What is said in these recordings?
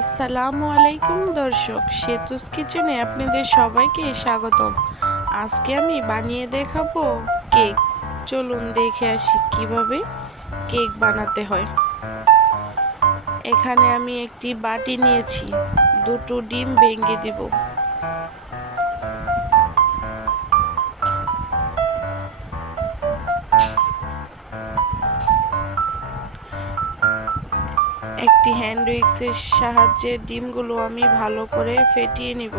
আসসালামু আলাইকুম দর্শক, সেতুস কিচেনে আপনাদের সবাইকে স্বাগত আজকে আমি বানিয়ে দেখাবো কেক। চলুন দেখে আসি কীভাবে কেক বানাতে হয়। এখানে আমি একটি বাটি নিয়েছি, দুটো ডিম ভেঙে দিব। একটি হ্যান্ড উইক্সের সাহায্যে ডিমগুলো আমি ভালো করে ফেটিয়ে নিব।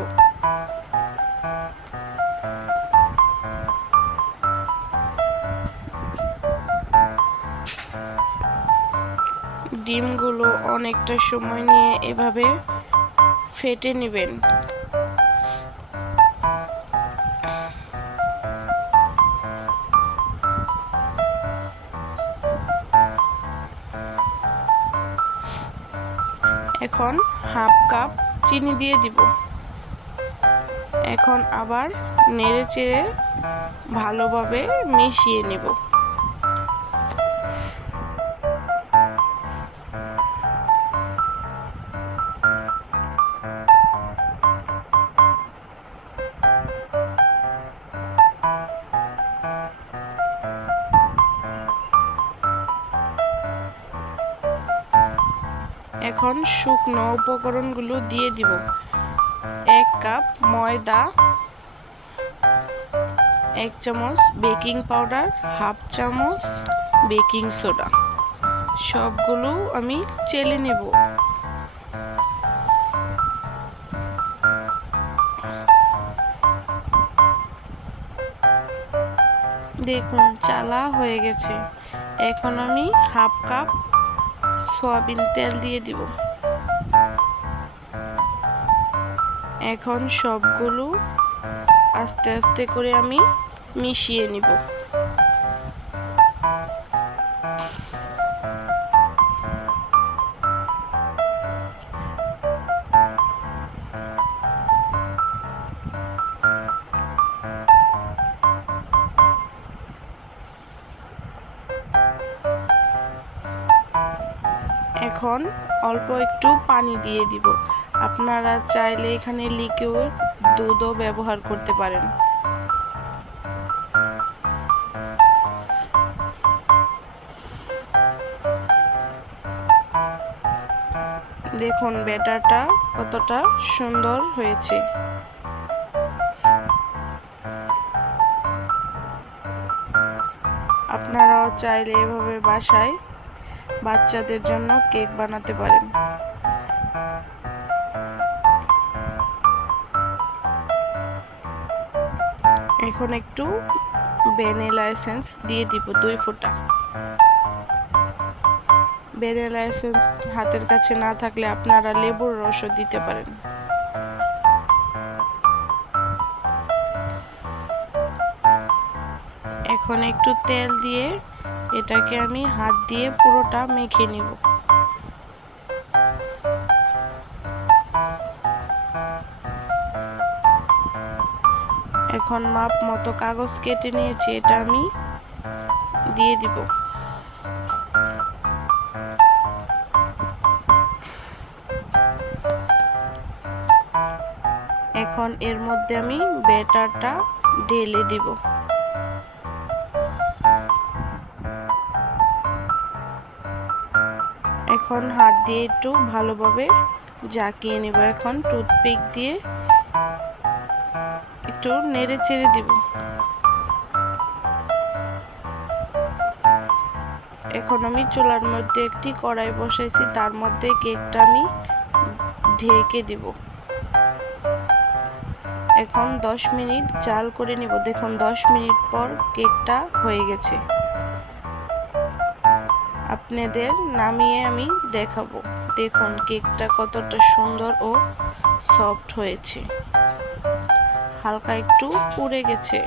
ডিমগুলো অনেকটা সময় নিয়ে এভাবে ফেটে নেবেন। এখন হাফ কাপ চিনি দিয়ে দিব। এখন আবার নেড়ে চেড়ে ভালোভাবে মিশিয়ে নেব। এখন শুকনো উপকরণগুলো দিয়ে দিব। এক কাপ ময়দা, এক চামচ বেকিং পাউডার, হাফ চামচ বেকিং সোডা। সবগুলো আমি চেলে নেব। দেখুন, চালা হয়ে গেছে। এখন আমি হাফ কাপ সয়াবিন তেল দিয়ে দিব। এখন সবগুলো আস্তে আস্তে করে আমি মিশিয়ে নিব। এখন অল্প একটু পানি দিয়ে দিব। আপনারা চাইলে এখানে লিকুইড দুধও ব্যবহার করতে পারেন। দেখুন, ব্যাটারটা কতটা সুন্দর হয়েছে। আপনারাও চাইলে এভাবে বাসায় বাচ্চাদের জন্য কেক বানাতে পারেন। এখন একটু ভ্যানিলা এসেন্স দিয়ে দিব দুই ফোঁটা। ভ্যানিলা এসেন্স হাতের কাছে না থাকলে আপনারা লেবুর রসও দিতে পারেন। এখন একটু তেল দিয়ে এটাকে আমি হাত দিয়ে পুরোটা মেখে নিব। এখন মাপ মতো কাগজ কেটে নিয়েছি, এটা আমি দিয়ে দিব। এখন এর মধ্যে আমি ব্যাটারটা ঢেলে দিব। এখন হাত দিয়ে একটু ভালোভাবে জাকিয়ে নেব। এখন টুথপিক দিয়ে একটু নেড়ে চেড়ে দিব। এখন আমি চুলার মধ্যে একটি কড়াই বসাইছি, তার মধ্যে কেকটা আমি ঢেকে দিব। এখন দশ মিনিট জাল করে নিব। দেখুন, দশ মিনিট পর কেকটা হয়ে গেছে। আপনাদের নামিয়ে আমি দেখাবো। দেখুন, কেকটা কতটা সুন্দর ও সফট হয়েছে। হালকা একটু পুড়ে গেছে।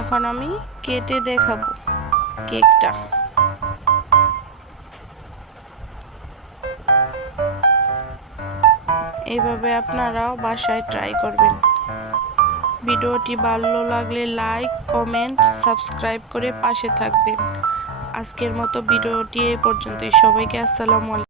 এখন আমি কেটে দেখাবো কেকটা। এইভাবে আপনারাও বাসায় ট্রাই করবেন। ভিডিওটি ভালো লাগলে লাইক, কমেন্ট, সাবস্ক্রাইব করে পাশে থাকবেন। আজকের মতো ভিডিওটি এই পর্যন্তই। সবাইকে আসসালামু আলাইকুম।